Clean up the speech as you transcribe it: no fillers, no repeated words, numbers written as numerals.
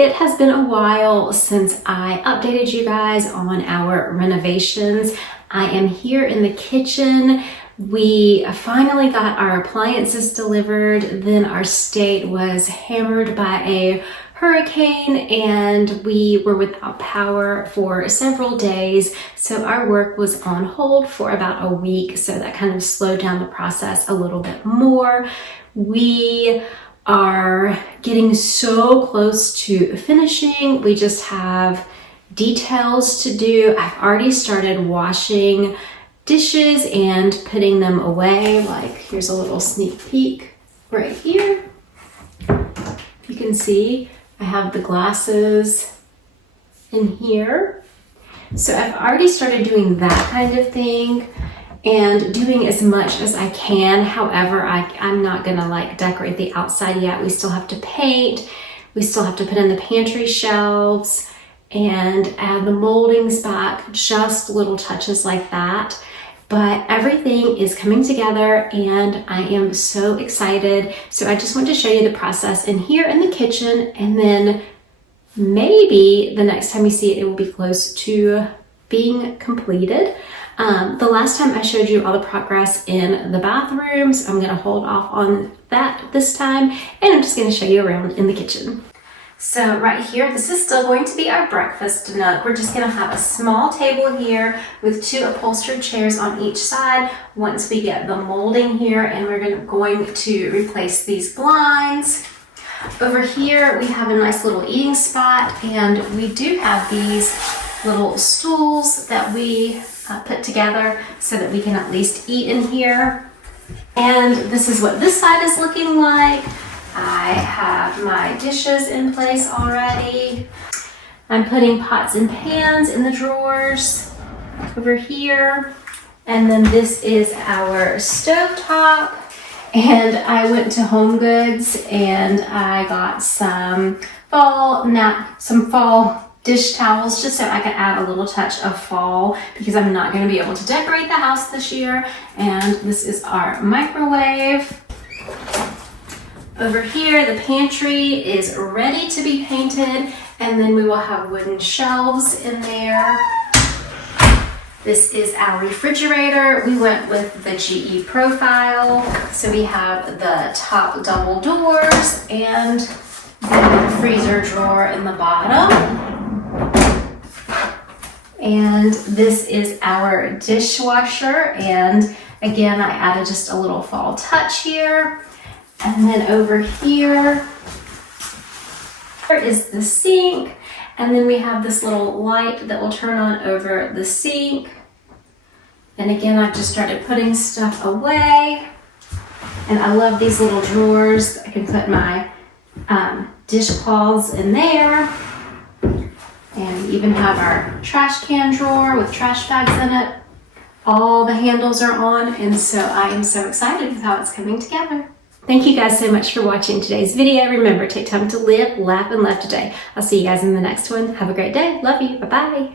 It has been a while since I updated you guys on our renovations. I am here in the kitchen. We finally got our appliances delivered. Then our state was hammered by a hurricane and we were without power for several days. So our work was on hold for about a week. So that kind of slowed down the process a little bit more. We are getting so close to finishing. We just have details to do. I've already started washing dishes and putting them away. Like, here's a little sneak peek right here. You can see I have the glasses in here. So I've already started doing that kind of thing and doing as much as I can. However, I'm not gonna like decorate the outside yet. We still have to paint. We still have to put in the pantry shelves and add the moldings back, just little touches like that. But everything is coming together and I am so excited. So I just want to show you the process in here in the kitchen, and then maybe the next time you see it, it will be close to being completed. The last time I showed you all the progress in the bathrooms, I'm gonna hold off on that this time, and I'm just gonna show you around in the kitchen. So right here, this is still going to be our breakfast nook. We're just gonna have a small table here with 2 upholstered chairs on each side once we get the molding here, and we're going to replace these blinds. Over here, we have a nice little eating spot, and we do have these little stools that we put together so that we can at least eat in here. And this is what this side is looking like. I have my dishes in place already. I'm putting pots and pans in the drawers over here. And then this is our stovetop. And I went to Home Goods and I got some fall dish towels just so I could add a little touch of fall because I'm not going to be able to decorate the house this year. And this is our microwave. Over here, the pantry is ready to be painted, and then we will have wooden shelves in there. This is our refrigerator. We went with the GE profile. So we have the top double doors and the freezer drawer in the bottom. And this is our dishwasher. And again, I added just a little fall touch here. And then over here is the sink. And then we have this little light that will turn on over the sink. And again, I've just started putting stuff away. And I love these little drawers. I can put my dishcloths in there. And we even have our trash can drawer with trash bags in it. All the handles are on, and so I am so excited with how it's coming together. Thank you guys so much for watching today's video. Remember, take time to live, laugh, and love today. I'll see you guys in the next one. Have a great day. Love you. Bye-bye.